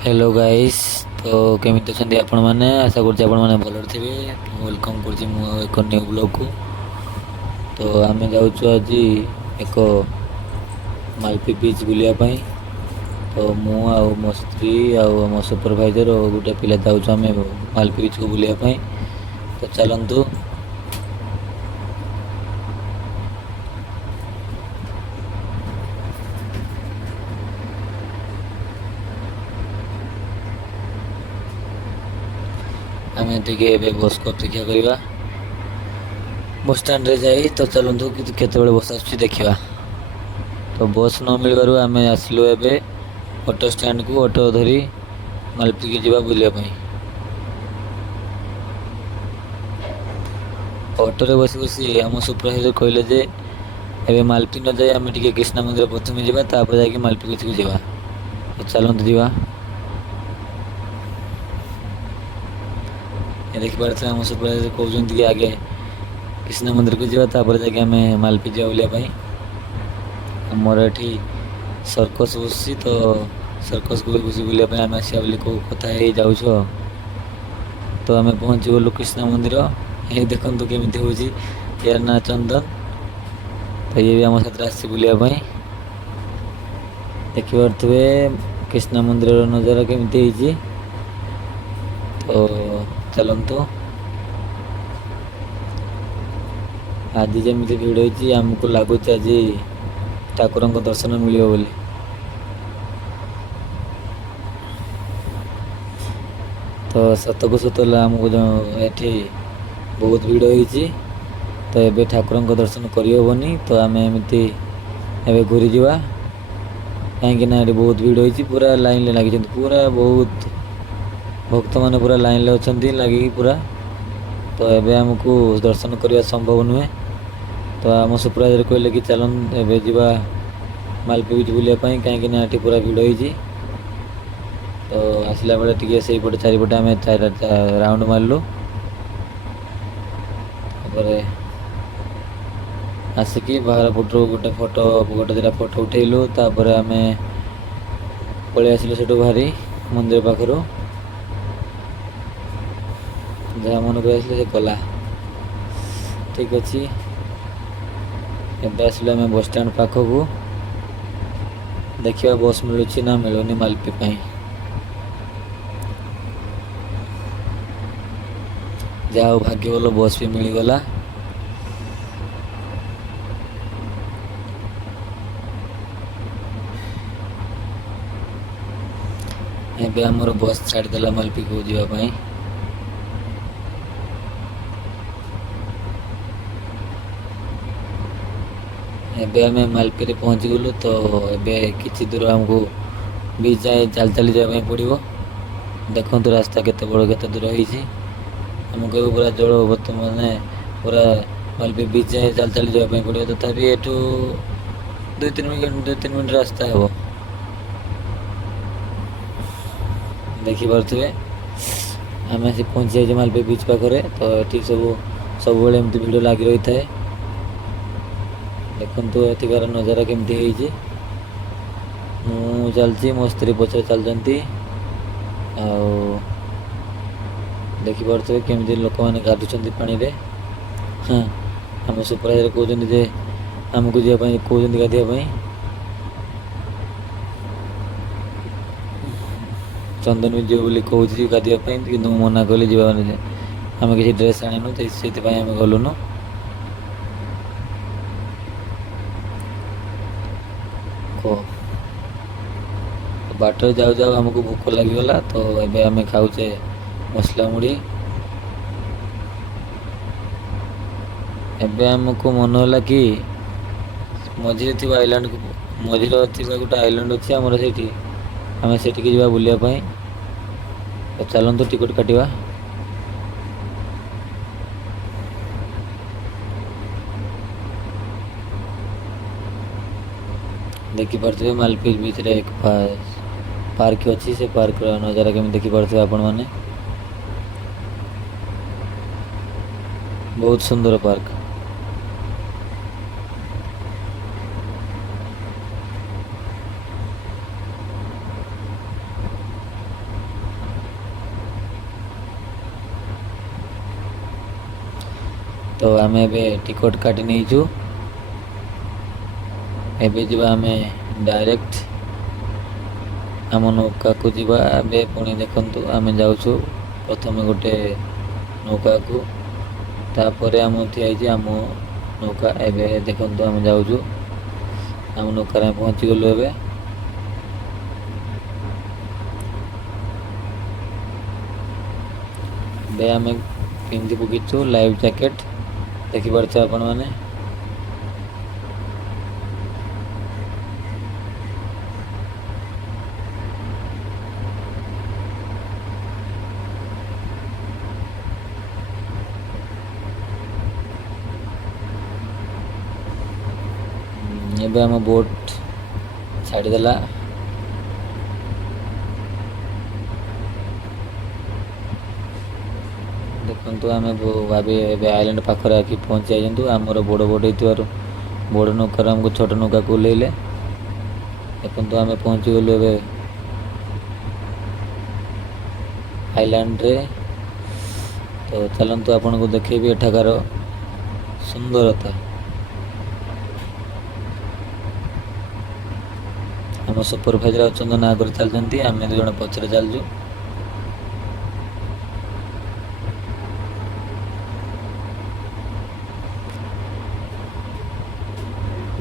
Hello guys. तो केमिति अछंती आपण माने? आशा करछि आपण माने भलर थिबे। वेलकम करछि मु एक न्यू ब्लॉग को। तो आमे जाउछु आजि एक मालपी बीच बुलिया पई। तो मु आ मो स्त्री आ मो सुपरवाइजर और गुटे पिला जाउछु आमे मालपी बीच को बुलिया पई। तो चलंतु। आमे टिके एबे बस को अपेक्षा करिवा। बस स्टैंड रे जाई तो चलंतु कि केते बेले बस आछि देखिवा। तो बस न मिलबारु आमे आसलु एबे ऑटो स्टैंड को ऑटो धरी मालपी की जीवा बुलिया पई। ऑटो रे बसी बसी आम सुपरवाइजर कहले जे एबे मालपी न जाई आमे टिके कृष्णा मंदिर प्रथमे जीवा तापर जाई कि मालपी बीच को जीवा। तो चलंतु जीवा। ये देखि पारथि आम सुपरवाइजर कहउछन्ति कि आगे कृष्ण मंदिर को जीवा तापर जाई कि आमे मालपी जीवा बुलिया पई। हमर एठी सर्कस बसछि तो सर्कस को बसी बुलिया पई आमे आसिया बोली को कथा हे जाउछो। तो आमे पहुंची गलु कृष्ण मंदिर। ये देखंतु केमिति होछि। यार ना चंदन। तो ये भी आम साथ आसी बुलिया पई। देखि पारथुबे कृष्ण मंदिर रो नजारा केमिति हेछि। तो चलंतु। आज जमिति भिड़ होछि हमको लागुछि आज ठाकुरଙ୍କ दर्शन मिलियो बोली। तो सतको सत आमको एठी बहुत भिड़ होइछि। तो एबे ठाकुरଙ୍କ दर्शन करि होबनी। तो आमे एमिति एबे घुरी जिवा। काहेकि ना एठी बहुत भिड़ होइछि। पूरा लाइन ले लागि छथि। पूरा बहुत भक्त माने पूरा लाइन ले अछंती लागि पूरा। तो एबे हमको दर्शन करिया संभव नुहे। तो आम सुपरवाइजर कहले कि चलन एबे जिवा मालपी बीच बुलिया पई काहेकि ना एठी पूरा भिड़ होइछि। तो आसला बेले टिके सेई पटे चारि पटे आमे चार राउंड मारलु। तापरे आसिकी बाहर पटरो गोटे फोटो गोटे दिटा फोटो उठेइलु। तापरे आमे पळे आसिलु सेटु बाहरी मंदिर पाखरु। जहाँ मन को आसले से कला। ठीक अछि। एबे आसलु आमे बस स्टैंड पाखकु। देखिवा बस मिलुछि ना मिलुनी मालपी पई। जाओ भाग्य बोलो बस भी मिल गला। एबे हमर बस छाड़ देला मालपी को जीवा पई। एबे हमें मालपी रे पहुंच गलु। तो एबे किछि दूर हमको बीच जाए चल चली जाय पई पड़िबो। देखंतु रास्ता केते बड़ केते दूर होइछि। हमको पूरा जड़ वर्तमान पूरा मालपी बीच जाए चल चली जाय पई पड़िबो। तथापि एठू 2-3 मिनट रास्ता हो। देखि पारथुबे आमे से पहुंच जाय मालपी बीच पाखरे। तो एठी सब बेले एमती भिडियो लागि रही थाए। देखंतु एथिकार नजारा केमती हेइछि। मु चलछि मो स्त्री पछे चल जंती। आ देखि पारथुबे केमती लोक माने गाधुछंती पानी रे। हां हम सुपरवाइजर कहउछंती जे हमको जिया पई कहउछंती गाधिया पई। चंदन भी जियो बोली कहउछि गाधिया पई किंतु मना कहले जिवा नै। हम किछि ड्रेस आनिनु त सेति पई हम गलुनु। को बाटर जाऊ जाऊ हमको भूख लगी गला। तो एबे हमें खाउचे मसला मुड़ी। एबे हमको मन होला कि मझिरे थिबा आइलैंड को मझिरे थिबा गोटे आइलैंड अछि हमर सेठी। हमें सेठी के जिबा बुलिया पई। तो चलंतु टिकट काटिबा। देखि पारथुबे मालपी बीच रे एक पार्क अछि। से पार्क रो नजारा केमि देखि पारथुबे आपण माने। बहुत सुंदर पार्क। तो आम टिकट काटी नहीं एबे जीवा आमे डायरेक्ट आम नौका को जीवा एबे पुणी देखंतु आमे जाउछु प्रथम गोटे नौका को तापरे आम थियाई आम नौका एबे देखंतु आमे जाउछु आम नौका रे पहुंची गलु एबे आमे पिंधि पकिछु लाइफ जैकेट देखि पारछ आपण माने एबे आम बोट छाड़ीदेला देखु आम भाभी आइलैंड पाखे आखि पहुँची जाइंतु आमर बड़ बोट हो बड़ नौकार आमको छोट नौका को ओह्लैले देखु आम पहुँची गलु ए आइलैंड रे तो चलतु आपन को देखेबी एठाकार सुंदरता आम सुपरभाइजर अच्छा आगे चलती आम दु जन पचर चलचु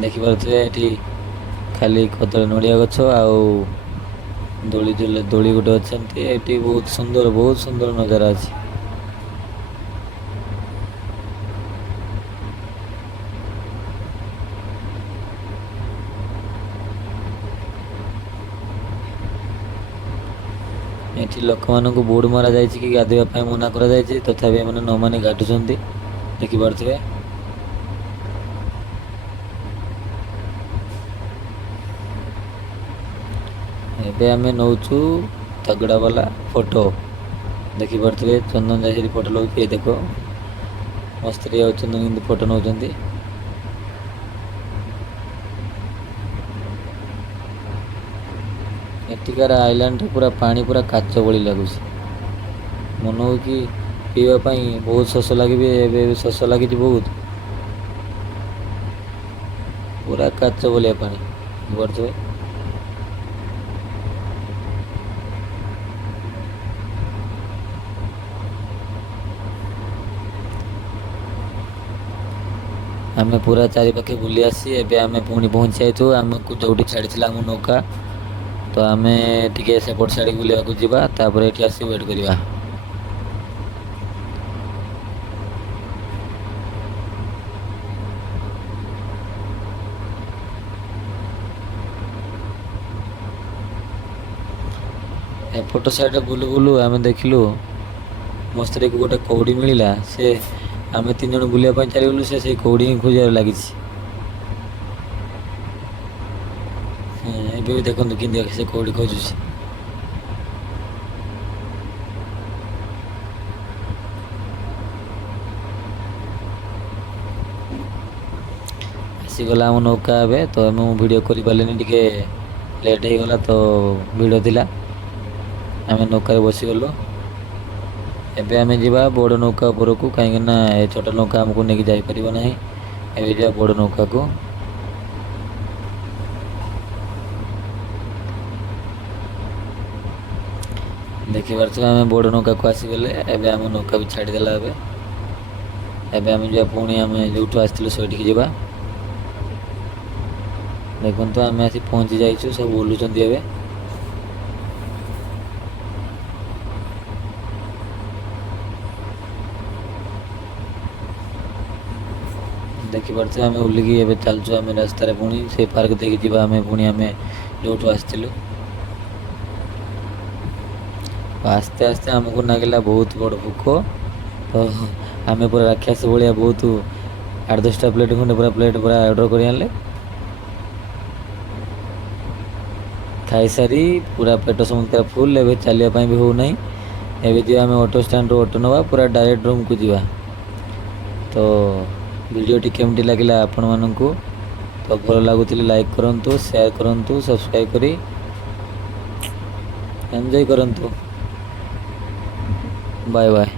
देखिपे ये खाली कदली नड़िया गछ आउ दोली दोली गोटे अच्छा ये बहुत सुंदर नजारा अच्छी ये लोक मान बोर्ड मरा जाए कि गाधोवाई मना कर तथापि मैंने न मानी गाधुंट देखिपे एबे आमे नौचु तगड़ा वाला फोटो देखिपे चंदन जाए फोटो लगे ये देख मस्त चंदन फोटो नौ एटिकार आइलैंड पूरा पानी पूरा काच भली लगुच मन हो कि पीवाई बहुत शोष लगे शोष लगी बहुत पूरा काच भलिया पानी बुझे आमे पूरा चारि पाखे बुली आसी एबे आमे पुणी पहुंची आइतु आमको जोटी छाड़ी आम नौका तो आमे टिके सेपट साइड बुलिया को जीवा तापर एठी आसी वेट करिवा एपट साइड बुलू बुलू आमे देखिलु मस्तरे को गोटे कौड़ी मिला से आमे 3 जन बुलिया चलीगलु से कौड़ी ही खोजार लगी भी देखो कि से कौड़ी खोजु आसीगला आम नौका ए तो मुझे वीडियो कर पारे टे लेट हो गला तो भिड़ थिला आम नौकार बसीगलु एबे आमे जीवा बड़ नौका उपर को कहीं छोट नौका आमको लेकिन जापर ना एबे जा बड़ नौका को देखिपार आम बड़ नौका को आसीगले एबे आम नौका भी छाड़ीदेला एबे आम जा पुणी आम जो आसलु सैठी जावा देखु आम आसी पहुँची जाइछु सब बुलुचंती एबे देखिपारे आम ओल्लिकी एबे चलचु आम रास्तार पुणी से पार्क देखी जीवा आम पुणी आम जो आसलु आस्ते आस्ते आमको लगे बहुत बड़ भूख तो आम पूरा राक्षस भाया बहुत 8-10टा प्लेट खंडे पूरा प्लेट पूरा ऑर्डर कर आनले खाई सारी पूरा पेट समस्त फुल एवं चलने भी होना एवं जी आम ऑटो स्टैंड ऑटो नवा पूरा डायरेक्ट रूम को जीवा तो वीडियोटी केमती लगे आपण मानू तो भल लगुले लाइक करूँ शेयर करूँ सब्सक्राइब करी एंजॉय करूँ बाय बाय।